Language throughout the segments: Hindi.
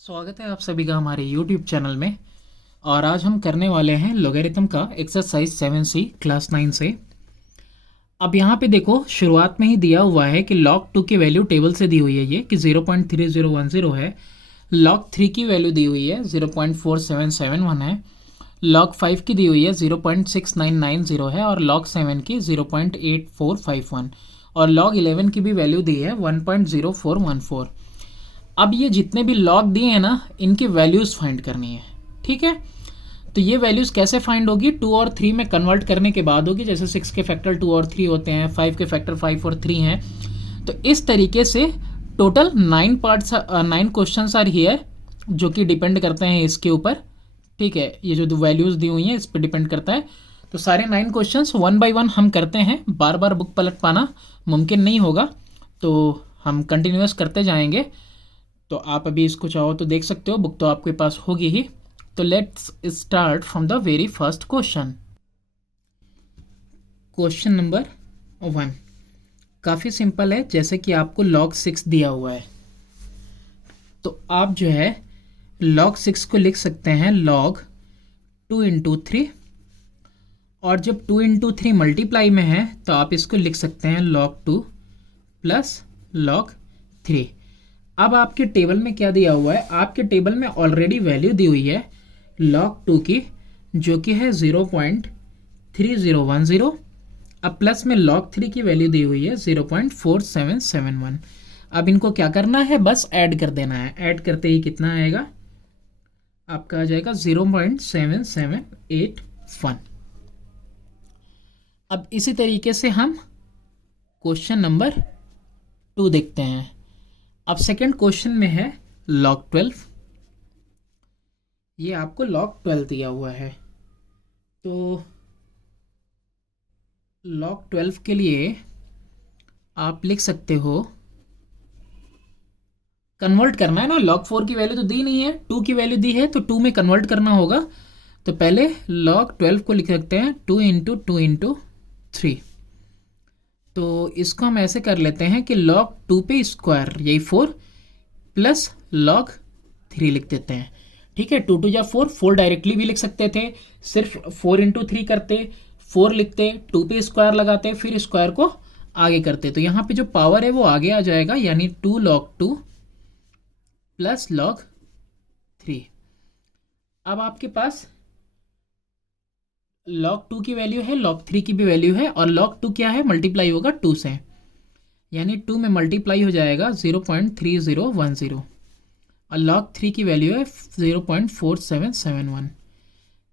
स्वागत है आप सभी का हमारे YouTube चैनल में। और आज हम करने वाले हैं लोगरिथम का एक्सरसाइज 7C क्लास 9 से। अब यहाँ पे देखो शुरुआत में ही दिया हुआ है कि log 2 की वैल्यू टेबल से दी हुई है ये कि 0.3010 है। log 3 की वैल्यू दी हुई है 0.4771 है। log 5 की दी हुई है 0.6990 है और log 7 की 0.8451 और log 11 की भी वैल्यू दी है 1.0414। अब ये जितने भी लॉग दिए हैं ना इनकी वैल्यूज़ फाइंड करनी है। ठीक है, तो ये वैल्यूज़ कैसे फाइंड होगी, 2 और 3 में कन्वर्ट करने के बाद होगी। जैसे 6 के फैक्टर 2 और 3 होते हैं, 5 के फैक्टर 5 और 3 हैं। तो इस तरीके से टोटल 9 क्वेश्चंस आर हियर जो कि डिपेंड करते हैं इसके ऊपर। ठीक है, ये जो वैल्यूज़ दी हुई हैं इस पर डिपेंड करता है। तो सारे 9 क्वेश्चंस 1 बाय 1 हम करते हैं, बार बार बुक पलट पाना मुमकिन नहीं होगा, तो हम कंटिन्यूस करते जाएंगे। तो आप अभी इसको चाहो तो देख सकते हो, बुक तो आपके पास होगी ही। तो let's start from the very first question. Question number 1 काफ़ी सिंपल है, जैसे कि आपको log 6 दिया हुआ है तो आप जो है log 6 को लिख सकते हैं log 2 इंटू 3, और जब 2 इंटू 3 मल्टीप्लाई में है तो आप इसको लिख सकते हैं log 2 प्लस log 3। अब आपके टेबल में क्या दिया हुआ है, आपके टेबल में ऑलरेडी वैल्यू दी हुई है log 2 की जो कि है 0.3010। अब प्लस में log 3 की वैल्यू दी हुई है 0.4771। अब इनको क्या करना है, बस ऐड कर देना है। ऐड करते ही कितना आएगा आपका, आ जाएगा 0.7781। अब इसी तरीके से हम क्वेश्चन नंबर 2 देखते हैं। अब सेकंड क्वेश्चन में है log 12। ये आपको log 12 दिया हुआ है, तो log 12 के लिए आप लिख सकते हो, कन्वर्ट करना है ना। log 4 की वैल्यू तो दी नहीं है, 2 की वैल्यू दी है तो 2 में कन्वर्ट करना होगा। तो पहले log 12 को लिख सकते हैं 2 इंटू 2 इंटू 3। तो इसको हम ऐसे कर लेते हैं कि log 2 पे स्क्वायर यही 4 प्लस log 3 लिख देते हैं। ठीक है, 2 2 या 4, 4 डायरेक्टली भी लिख सकते थे, सिर्फ 4 इंटू 3 करते, 4 लिखते, 2 पे स्क्वायर लगाते, फिर स्क्वायर को आगे करते। तो यहाँ पे जो पावर है वो आगे आ जाएगा, यानी 2 log 2 प्लस log 3। अब आपके पास log 2 की वैल्यू है, log 3 की भी वैल्यू है, और log 2 क्या है, मल्टीप्लाई होगा 2 से, यानी 2 में मल्टीप्लाई हो जाएगा 0.3010, और log 3 की वैल्यू है 0.4771।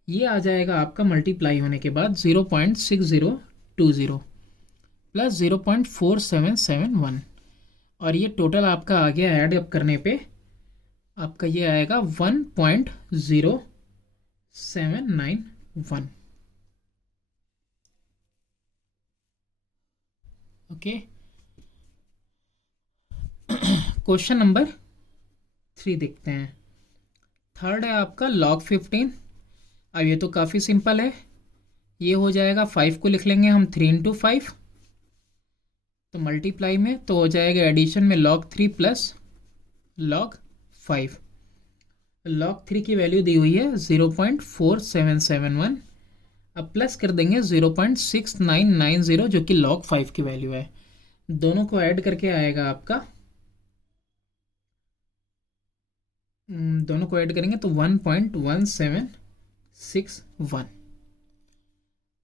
ये आ जाएगा आपका मल्टीप्लाई होने के बाद 0.6020 प्लस 0.4771, और ये टोटल आपका आ गया ऐड अप करने पे आपका ये आएगा 1.0791। ओके, क्वेश्चन नंबर 3 देखते हैं। थर्ड है आपका log 15। अब ये तो काफ़ी सिंपल है, ये हो जाएगा 5 को लिख लेंगे हम 3 इंटू 5, तो मल्टीप्लाई में तो हो जाएगा एडिशन में log 3 प्लस log 5। log 3 की वैल्यू दी हुई है 0.4771। अब प्लस कर देंगे 0.6990 जो कि log 5 की वैल्यू है। दोनों को ऐड करके आएगा आपका, दोनों को ऐड करेंगे तो 1.1761।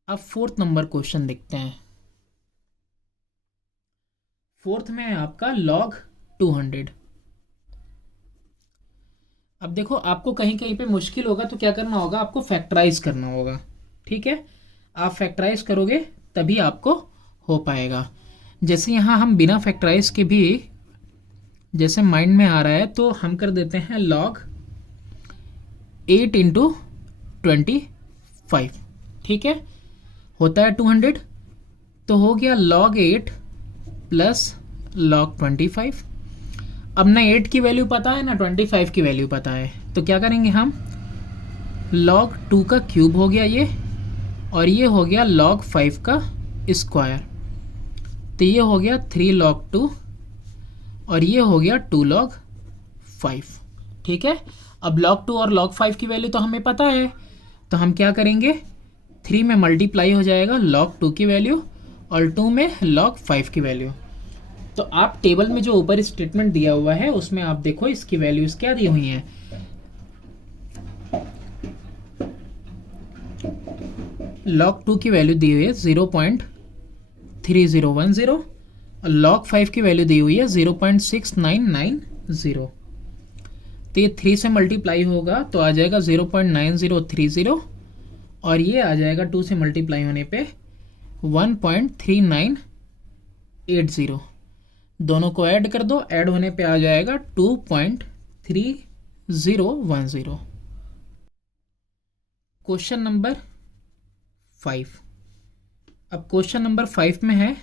अब फोर्थ नंबर क्वेश्चन देखते हैं। फोर्थ में है आपका log 200। अब देखो आपको कहीं कहीं पे मुश्किल होगा तो क्या करना होगा, आपको फैक्टराइज करना होगा। ठीक है, आप फैक्टराइज करोगे तभी आपको हो पाएगा। जैसे यहाँ हम बिना फैक्टराइज के भी जैसे माइंड में आ रहा है तो हम कर देते हैं log 8 इंटू 25। ठीक है, होता है 200, तो हो गया log 8 प्लस log 25। अब ना 8 की वैल्यू पता है ना 25 की वैल्यू पता है, तो क्या करेंगे हम, log 2 का क्यूब हो गया ये, और ये हो गया log 5 का स्क्वायर, तो ये हो गया 3 log 2 और ये हो गया 2 log 5। ठीक है। अब log 2 और log 5 की वैल्यू तो हमें पता है, तो हम क्या करेंगे, 3 में मल्टीप्लाई हो जाएगा log 2 की वैल्यू और 2 में log 5 की वैल्यू। तो आप टेबल में जो ऊपर स्टेटमेंट दिया हुआ है उसमें आप देखो इसकी वैल्यूज क्या दी हुई हैं। log 2 की वैल्यू दी हुई है 0.3010 और log 5 की वैल्यू दी हुई है 0.6990। तो ये 3 से मल्टीप्लाई होगा तो आ जाएगा 0.9030 और ये आ जाएगा 2 से मल्टीप्लाई होने पे 1.3980। दोनों को ऐड कर दो, ऐड होने पे आ जाएगा 2.3010। Question number 5। अब क्वेश्चन नंबर 5 में है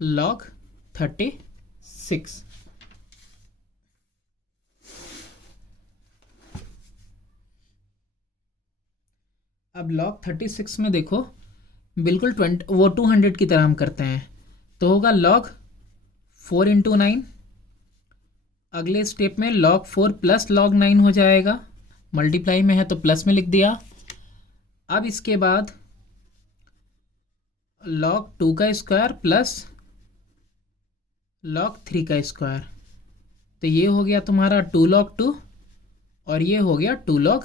log 36। अब log 36 में देखो बिल्कुल 200 की तरह हम करते हैं, तो होगा log 4 इंटू 9। अगले स्टेप में log 4 प्लस log 9 हो जाएगा, मल्टीप्लाई में है तो प्लस में लिख दिया। अब इसके बाद log 2 का स्क्वायर प्लस log 3 का स्क्वायर, तो ये हो गया तुम्हारा 2 log 2 और ये हो गया 2 log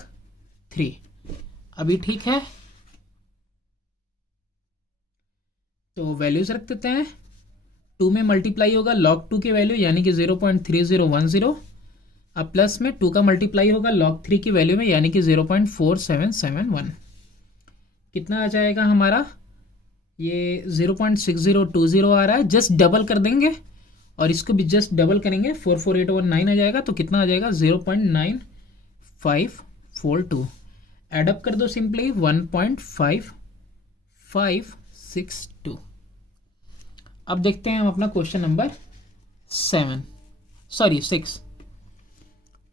3। अभी ठीक है, तो वैल्यूज रख देते हैं। 2 में मल्टीप्लाई होगा log 2 की वैल्यू यानी कि 0.3010। अब प्लस में 2 का मल्टीप्लाई होगा log 3 की वैल्यू में यानी कि 0.4771। कितना आ जाएगा हमारा, ये 0.6020 आ रहा है। जस्ट डबल कर देंगे और इसको भी जस्ट डबल करेंगे, 44819 आ जाएगा। तो कितना आ जाएगा 0.9542। एडअप कर दो सिंपली 1.5562। अब देखते हैं हम अपना question number 6।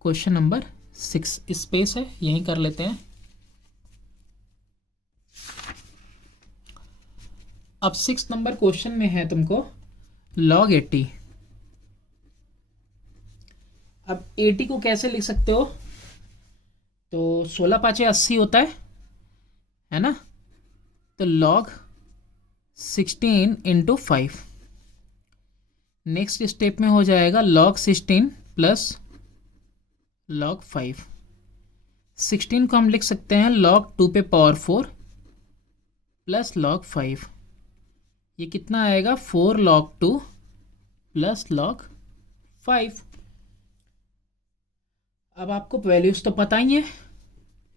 Question number 6 space है, यहीं कर लेते हैं। अब 6 नंबर क्वेश्चन में है तुमको log 80। अब 80 को कैसे लिख सकते हो, तो 16 पाँचे 80 होता है ना। तो log 16 इंटू 5। नेक्स्ट स्टेप में हो जाएगा log 16 प्लस log 5। 16 को हम लिख सकते हैं log 2 पे पावर 4 प्लस log 5। ये कितना आएगा 4 log 2 प्लस log 5। अब आपको वैल्यूज तो पता ही है,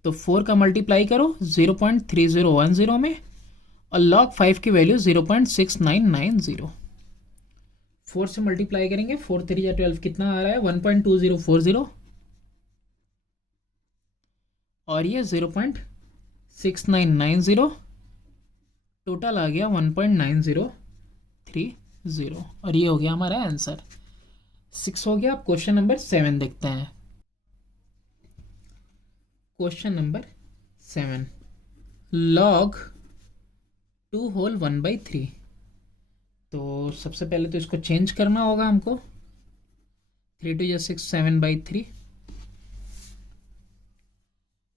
तो 4 का मल्टीप्लाई करो 0.3010 में और log 5 की वैल्यू 0.6990। 4 से मल्टीप्लाई करेंगे, 4 3 या 12 कितना आ रहा है 1.2040 और ये 0.6990, टोटल आ गया 1.9030 और ये हो गया हमारा आंसर। 6 हो गया। अब क्वेश्चन नंबर 7 देखते हैं। Question number 7 log 2 whole 1/3। तो सबसे पहले तो इसको चेंज करना होगा हमको। 3 2 6 7/3।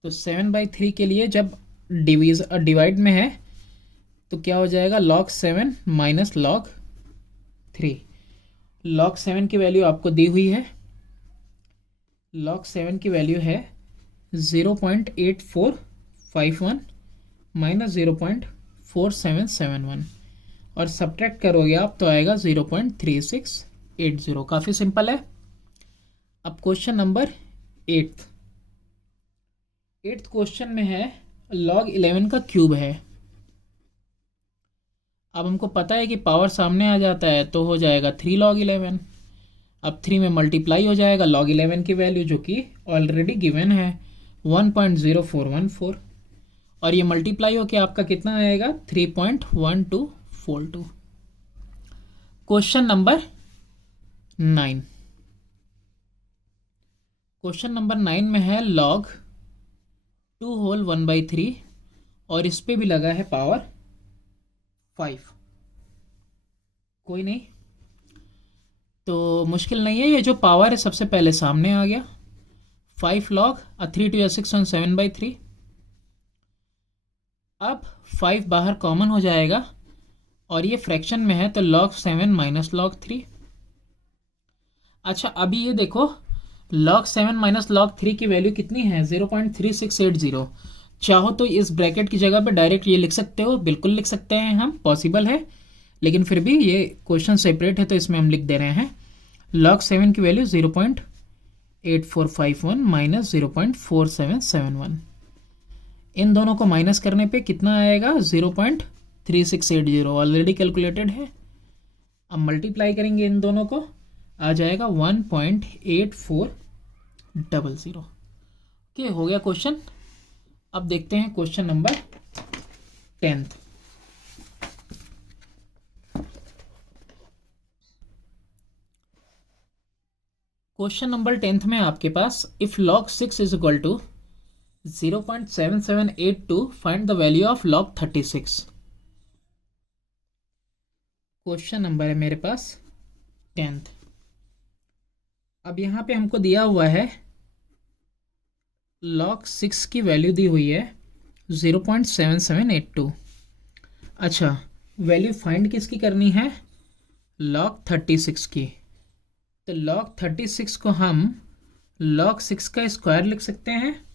तो 7/3 के लिए जब डिवाइड में है तो क्या हो जाएगा log 7 माइनस log 3। log 7 की वैल्यू आपको दी हुई है, log 7 की वैल्यू है 0.8451 माइनस 0.4771 और सब्ट्रैक्ट करोगे आप तो आएगा 0.3680। काफ़ी सिंपल है। अब क्वेश्चन नंबर 8 क्वेश्चन में है log 11 का क्यूब है। अब हमको पता है कि पावर सामने आ जाता है तो हो जाएगा 3 log 11। अब 3 में मल्टीप्लाई हो जाएगा log 11 की वैल्यू जो कि ऑलरेडी गिवन है 1.0414 और ये मल्टीप्लाई होके आपका कितना आएगा 3.1242। Question number 9। क्वेश्चन नंबर 9 में है log 2 होल 1/3 और इस पे भी लगा है पावर 5। कोई नहीं, तो मुश्किल नहीं है, ये जो पावर है सबसे पहले सामने आ गया 5 log 3 to 6 on 7/3। अब 5 बाहर कॉमन हो जाएगा और ये फ्रैक्शन में है तो log 7 माइनस log 3। अच्छा अभी ये देखो log 7 माइनस log 3 की वैल्यू कितनी है 0.3680। चाहो तो इस ब्रैकेट की जगह पे डायरेक्ट ये लिख सकते हो, बिल्कुल लिख सकते हैं हम, पॉसिबल है, लेकिन फिर भी ये क्वेश्चन सेपरेट है तो इसमें हम लिख दे रहे हैं log 7 की वैल्यू 0.8451 माइनस 0.4771। इन दोनों को माइनस करने पे कितना आएगा 0.3680, ऑलरेडी कैलकुलेटेड है। अब मल्टीप्लाई करेंगे इन दोनों को, आ जाएगा 1.8400। ओके, हो गया क्वेश्चन। अब देखते हैं क्वेश्चन नंबर 10। क्वेश्चन नंबर 10 में आपके पास if log 6 is equal to 0.7782 find the value of log 36। Question number है मेरे पास 10th। अब यहाँ पे हमको दिया हुआ है log 6 की वैल्यू दी हुई है 0.7782। अच्छा, वैल्यू फाइंड किसकी करनी है log 36 की। तो log 36 को हम log 6 का स्क्वायर लिख सकते हैं।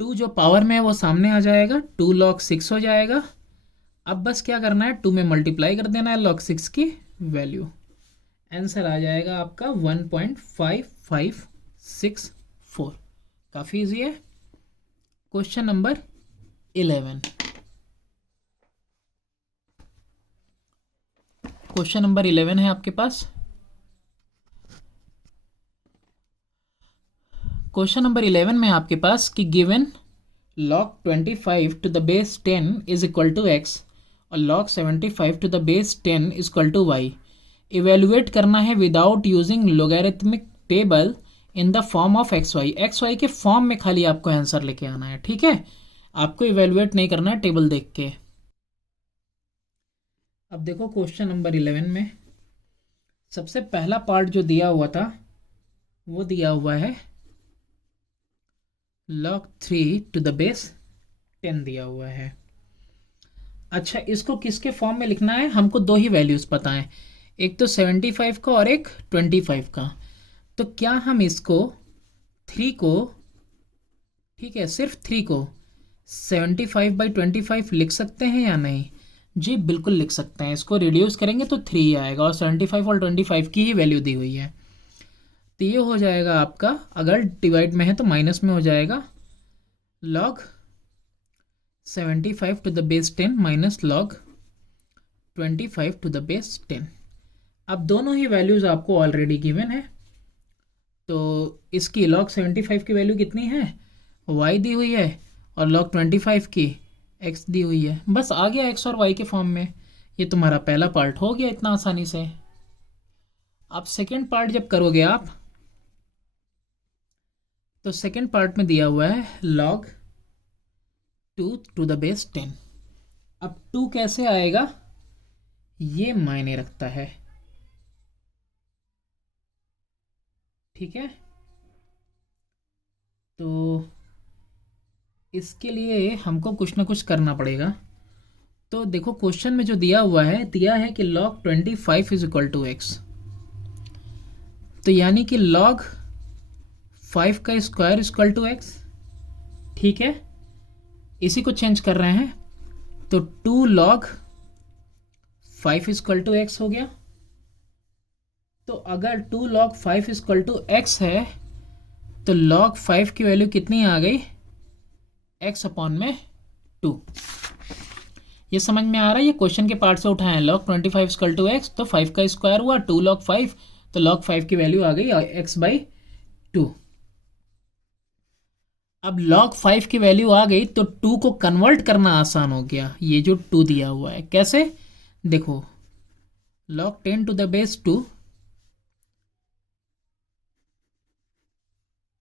2 जो पावर में है वो सामने आ जाएगा, 2 log 6 हो जाएगा। अब बस क्या करना है 2 में मल्टीप्लाई कर देना है log 6 की वैल्यू। आंसर आ जाएगा आपका 1.5564। काफ़ी इजी है। Question number 11। क्वेश्चन नंबर 11 है आपके पास। क्वेश्चन नंबर 11 में आपके पास कि given log 25 to the base 10 is equal to x और log 75 to the base 10 is equal to y। Evaluate करना है without using logarithmic table in the form of x y के फॉर्म में खाली आपको आंसर लेके आना है, ठीक है। आपको इवेलुएट नहीं करना है टेबल देख के। अब देखो क्वेश्चन नंबर 11 में सबसे पहला पार्ट जो दिया हुआ था वो दिया हुआ है log 3 टू द बेस 10 दिया हुआ है। अच्छा, इसको किसके फॉर्म में लिखना है, हमको दो ही वैल्यूज़ पता है, एक तो 75 का और एक 25 का। तो क्या हम इसको 3 को, ठीक है, सिर्फ 3 को 75/25 लिख सकते हैं या नहीं? जी बिल्कुल लिख सकते हैं। इसको रिड्यूस करेंगे तो 3 आएगा और 75 और 25 की ही वैल्यू दी हुई है। तो ये हो जाएगा आपका, अगर डिवाइड में है तो माइनस में हो जाएगा log 75 to the base 10 minus log 25 to the base 10। अब दोनों ही वैल्यूज़ आपको ऑलरेडी गिवन है। तो इसकी log 75 की वैल्यू कितनी है y दी हुई है और log 25 की x दी हुई है। बस आ गया x और y के फॉर्म में। ये तुम्हारा पहला पार्ट हो गया इतना आसानी से। अब सेकेंड पार्ट जब करोगे आप तो सेकेंड पार्ट में दिया हुआ है log 2 टू द बेस 10। अब 2 कैसे आएगा ये मायने रखता है, ठीक है। तो इसके लिए हमको कुछ ना कुछ करना पड़ेगा। तो देखो क्वेश्चन में जो दिया हुआ है, दिया है कि log 25 is equal to x। तो यानी कि log 5 का square is equal to x, ठीक है। इसी को चेंज कर रहे हैं तो 2 log 5 is equal to x हो गया। तो अगर 2 log 5 is equal to x है तो log 5 की वैल्यू कितनी आ गई x अपॉन में 2। ये समझ में आ रहा है? ये क्वेश्चन के पार्ट से उठाए हैं। log 25 इक्वल टू x तो 5 का स्क्वायर हुआ 2 log 5, तो log 5 की वैल्यू आ गई x/2। अब log 5 की वैल्यू आ गई तो 2 को कन्वर्ट करना आसान हो गया। ये जो 2 दिया हुआ है कैसे, देखो log 10 टू द बेस 2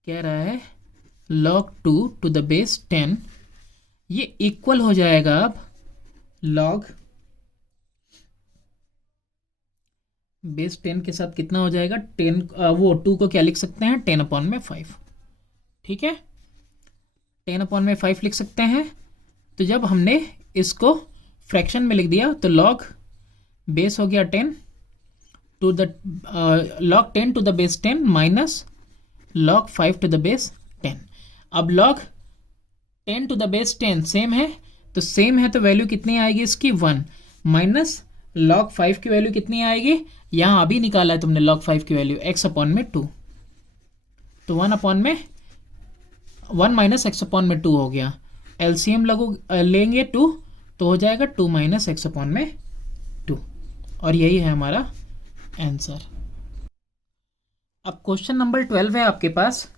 कह रहा है log 2 टू द बेस 10, ये इक्वल हो जाएगा अब log बेस 10 के साथ कितना हो जाएगा 10, वो 2 को क्या लिख सकते हैं 10 अपॉन में 5। ठीक है, 10/5 लिख सकते हैं। तो जब हमने इसको फ्रैक्शन में लिख दिया तो लॉग बेस हो गया 10 to the log 10 to the base 10 minus log 5 to the base 10। अब log 10 to the base 10 same है, तो सेम है तो वैल्यू कितनी आएगी इसकी 1 माइनस log 5 की वैल्यू कितनी आएगी, यहाँ अभी निकाला है तुमने log 5 की वैल्यू x/2, तो 1 माइनस x/2 हो गया। एलसीएम लेंगे 2 तो हो जाएगा 2 माइनस x/2, और यही है हमारा आंसर। अब क्वेश्चन नंबर 12 है आपके पास।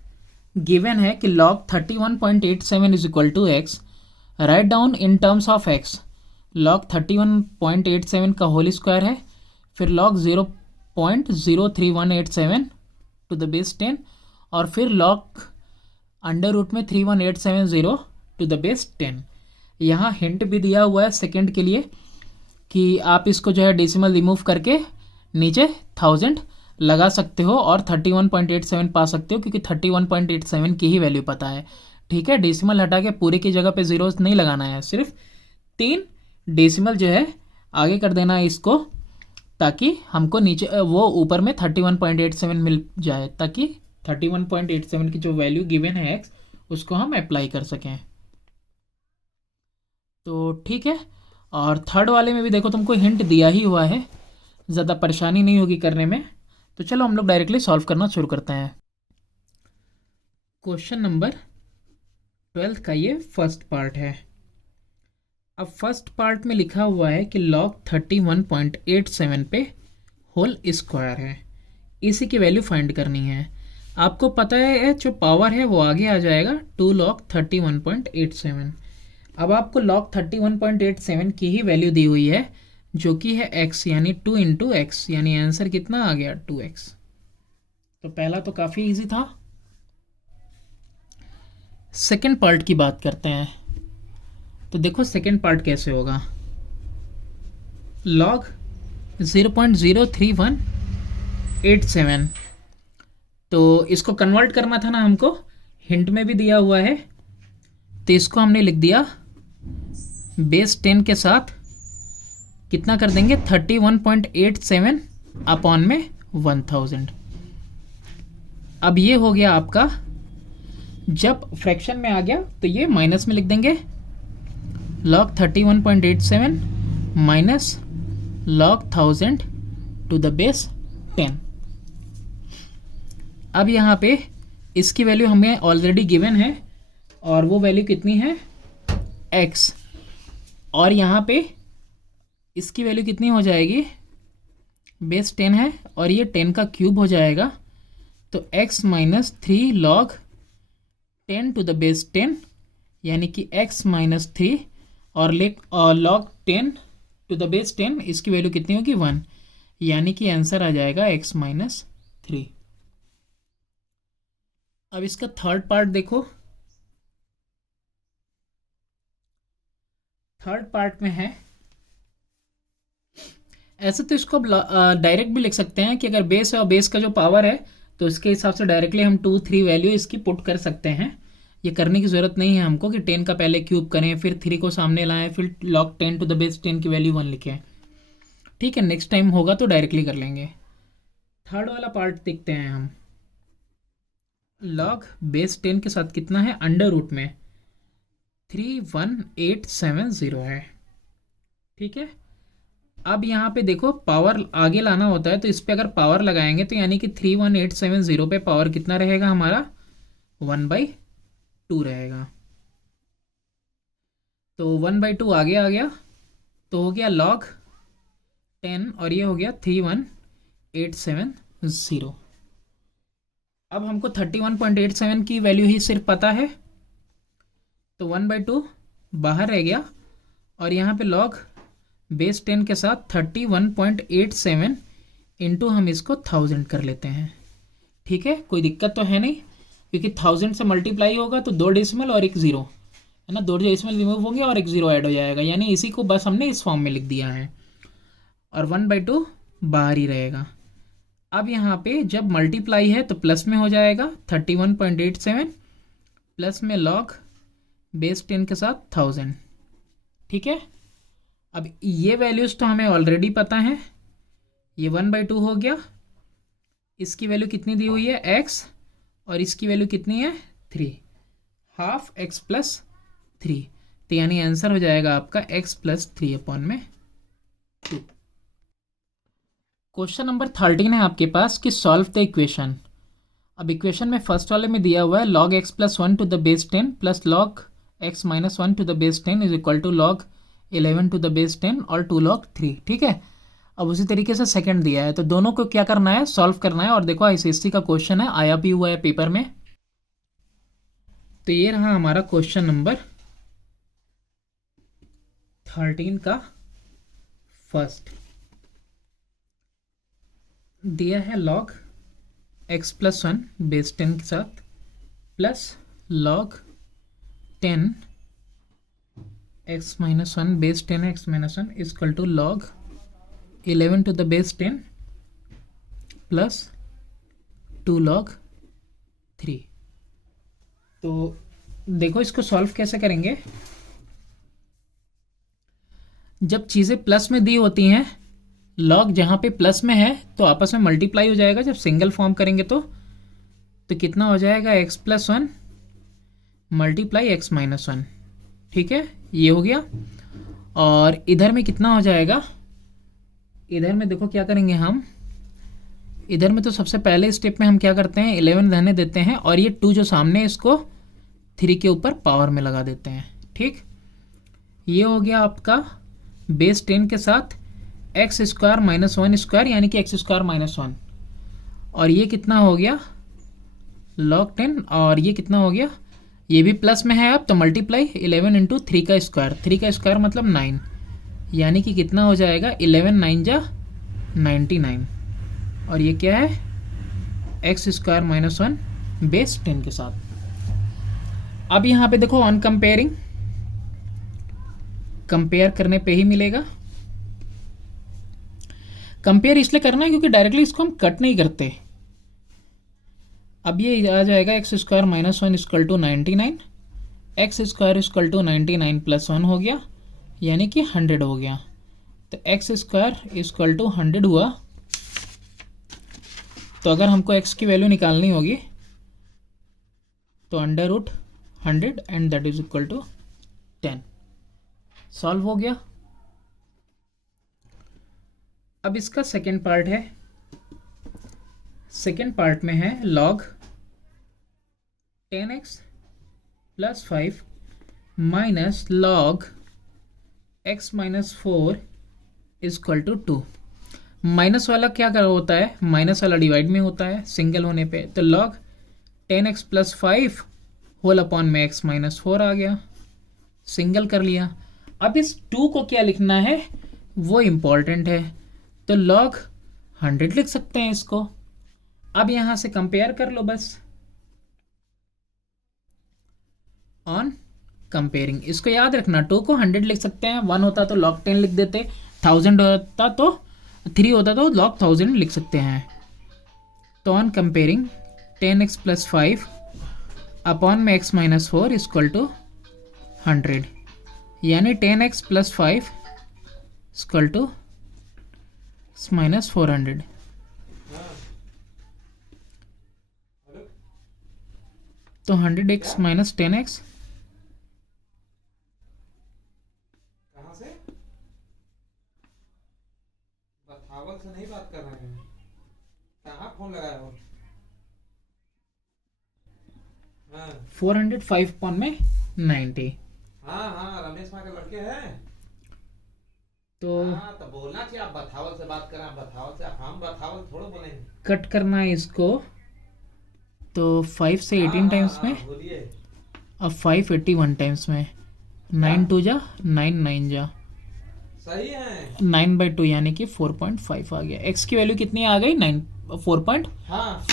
गिवन है कि log 31.87 is equal to x, write down in terms of x. log 31.87 का होल स्क्वायर है, फिर log 0.03187 टू द बेस 10, और फिर log अंडर रूट में 31870 टू द बेस 10। यहाँ हिंट भी दिया हुआ है सेकंड के लिए कि आप इसको जो है डेसिमल रिमूव करके नीचे 1000 लगा सकते हो और 31.87 पा सकते हो, क्योंकि 31.87 की ही वैल्यू पता है। ठीक है, डेसिमल हटा के पूरे की जगह पे जीरोस नहीं लगाना है, सिर्फ 3 डेसिमल जो है आगे कर देना है इसको, ताकि हमको नीचे वो ऊपर में 31.87 मिल जाए, ताकि 31.87 की जो वैल्यू गिवन है एक्स उसको हम अप्लाई कर सकें। तो ठीक है, और थर्ड वाले में भी देखो तुमको हिंट दिया ही हुआ है, ज़्यादा परेशानी नहीं होगी करने में। तो चलो हम लोग डायरेक्टली सॉल्व करना शुरू करते हैं। क्वेश्चन नंबर 12 का ये फर्स्ट पार्ट है। अब फर्स्ट पार्ट में लिखा हुआ है कि log 31.87 पे होल स्क्वायर है, इसी की वैल्यू फाइंड करनी है। आपको पता है जो पावर है वो आगे आ जाएगा 2 log 31.87। अब आपको log 31.87 की ही वैल्यू दी हुई है, जो कि है x, यानी 2 इंटू एक्स, यानी आंसर कितना आ गया 2x। तो पहला तो काफ़ी इजी था। सेकेंड पार्ट की बात करते हैं। तो देखो सेकेंड पार्ट कैसे होगा। log 0.03187, तो इसको कन्वर्ट करना था ना हमको, हिंट में भी दिया हुआ है, तो इसको हमने लिख दिया बेस 10 के साथ कितना कर देंगे 31.87 अपॉन में 1000। अब ये हो गया आपका, जब फ्रैक्शन में आ गया तो ये माइनस में लिख देंगे, log 31.87 minus log 1000 to the base 10। अब यहाँ पे इसकी वैल्यू हमें ऑलरेडी गिवन है, और वो वैल्यू कितनी है x, और यहाँ पे इसकी वैल्यू कितनी हो जाएगी, बेस 10 है और ये 10 का क्यूब हो जाएगा, तो x minus 3 log 10 to the base 10, यानी कि x माइनस 3 और log 10 टू द बेस 10, इसकी वैल्यू कितनी होगी 1, यानी कि आंसर आ जाएगा x माइनस 3। अब इसका थर्ड पार्ट देखो। थर्ड पार्ट में है, ऐसे तो इसको डायरेक्ट भी लिख सकते हैं कि अगर बेस है और बेस का जो पावर है तो इसके हिसाब से डायरेक्टली हम 2 3 वैल्यू इसकी पुट कर सकते हैं। ये करने की ज़रूरत नहीं है हमको कि 10 का पहले क्यूब करें, फिर 3 को सामने लाएं, फिर log 10 टू द बेस 10 की वैल्यू 1 लिखें। ठीक है, नेक्स्ट टाइम होगा तो डायरेक्टली कर लेंगे। थर्ड वाला पार्ट देखते हैं हम। log बेस 10 के साथ कितना है, अंडर रूट में 31870 है। ठीक है, अब यहाँ पे देखो पावर आगे लाना होता है, तो इस पे अगर पावर लगाएंगे तो यानी कि 31870 पे पावर कितना रहेगा हमारा 1/2 रहेगा। तो 1/2 आगे आ गया, तो हो गया log 10 और ये हो गया 31870। अब हमको 31.87 की वैल्यू ही सिर्फ पता है, तो 1/2 बाहर रह गया, और यहाँ पे log बेस 10 के साथ 31.87 इंटू हम इसको 1000 कर लेते हैं। ठीक है, कोई दिक्कत तो है नहीं, क्योंकि 1000 से मल्टीप्लाई होगा तो 2 डेसिमल और 1 ज़ीरो है ना, 2 डेसिमल रिमूव होंगे और 1 ज़ीरो ऐड हो जाएगा, यानी इसी को बस हमने इस फॉर्म में लिख दिया है, और 1/2 बाहर ही रहेगा। अब यहाँ पे जब मल्टीप्लाई है तो प्लस में हो जाएगा 31.87 प्लस में लॉग बेस 10 के साथ 1000। ठीक है, अब ये वैल्यूज़ तो हमें ऑलरेडी पता है, ये 1/2 हो गया, इसकी वैल्यू कितनी दी हुई है x, और इसकी वैल्यू कितनी है 3, हाफ x प्लस 3, तो यानी आंसर हो जाएगा आपका x प्लस 3/2। क्वेश्चन नंबर 13 है आपके पास कि सॉल्व द इक्वेशन। अब इक्वेशन में फर्स्ट वाले में दिया हुआ है log x plus 1 to the base 10 plus log x minus 1 to the base 10 is equal to log 11 to the base 10 और 2 log 3। ठीक है, अब उसी तरीके से सेकंड दिया है, तो दोनों को क्या करना है, सॉल्व करना है। और देखो आईसीएससी का क्वेश्चन है, आया भी हुआ है पेपर में। तो ये रहा हमारा क्वेश्चन नंबर 13 का फर्स्ट। दिया है log x प्लस 1 बेस 10 के साथ plus log 10 x minus 1 base 10 x minus 1 equal to log 11 to the base 10 plus 2 log 3। तो देखो इसको सॉल्व कैसे करेंगे। जब चीज़ें प्लस में दी होती हैं, लॉग जहाँ पे प्लस में है तो आपस में मल्टीप्लाई हो जाएगा। जब सिंगल फॉर्म करेंगे तो कितना हो जाएगा, x plus 1 multiply x minus 1। ठीक है, ये हो गया। और इधर में कितना हो जाएगा, इधर में देखो क्या करेंगे हम, इधर में तो सबसे पहले स्टेप में हम क्या करते हैं, 11 रहने देते हैं और ये 2 जो सामने है इसको 3 के ऊपर पावर में लगा देते हैं। ठीक, ये हो गया आपका बेस 10 के साथ एक्स स्क्वायर माइनस 1 स्क्वायर यानी कि एक्स स्क्वायर माइनस 1, और ये कितना हो गया log 10, और ये कितना हो गया, ये भी प्लस में है अब तो मल्टीप्लाई 11 इंटू 3 का स्क्वायर, 3 का स्क्वायर मतलब 9, यानी कि कितना हो जाएगा 11 9 जा 99, और ये क्या है एक्स स्क्वायर माइनस 1 बेस 10 के साथ। अब यहाँ पे देखो ऑन कंपेयरिंग, कंपेयर करने पे ही मिलेगा। कंपेयर इसलिए करना है क्योंकि डायरेक्टली इसको हम कट नहीं करते। अब ये आ जाएगा x square minus 1 equal to 99, x square equal to 99 plus 1 हो गया यानी कि 100 हो गया। तो एक्स स्क्वायर इक्वल टू 100 हुआ। तो अगर हमको x की वैल्यू निकालनी होगी तो under root 100 and that is equal to 10। Solve हो गया। अब इसका सेकेंड पार्ट है, सेकेंड पार्ट में है log 10x plus 5 minus log x minus 4 equal to 2। Minus वाला क्या कर होता है, माइनस वाला डिवाइड में होता है सिंगल होने पे, तो log 10x plus 5 whole upon में x माइनस 4 आ गया, सिंगल कर लिया। अब इस 2 को क्या लिखना है वो इम्पॉर्टेंट है, तो log 100 लिख सकते हैं इसको। अब यहां से कंपेयर कर लो बस, ऑन कंपेयरिंग। इसको याद रखना, 2 को 100 लिख सकते हैं, 1 होता तो log 10 लिख देते, 1000 होता तो 3 होता तो log 1000 लिख सकते हैं। तो on comparing 10x plus 5 upon में x माइनस 4 इक्वल टू 100, यानी 10x plus 5 equal to minus 400। तो 100x माइनस 10x कहाँ से? बथावल से नहीं बात कर रहे हैं, कहाँ फोन लगाया हो? हाँ 405 अपॉन में 90। हाँ रमेश माँ के लड़के हैं। तो हाँ तो बोलना चाहिए, आप बथावल से बात करें, आप बथावल से, हम बथावल थोड़ा बोलेंगे। कट करना है इसको, तो 5 से 18 टाइम्स में, बोलिए। अब 5 81 टाइम्स में, 9 2 जा 9 9 जा सही है, 9/2 यानी कि 4.5 आ गया। x की वैल्यू कितनी आ गई 4.5। हाँ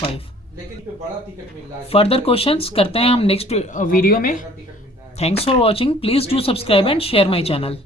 लेकिन पे बड़ा टिकट मिल रहा है। फर्दर क्वेश्चंस करते हैं हम नेक्स्ट वीडियो में। टिकट मिल रहा है। Thanks for watching, please do subscribe and share my channel.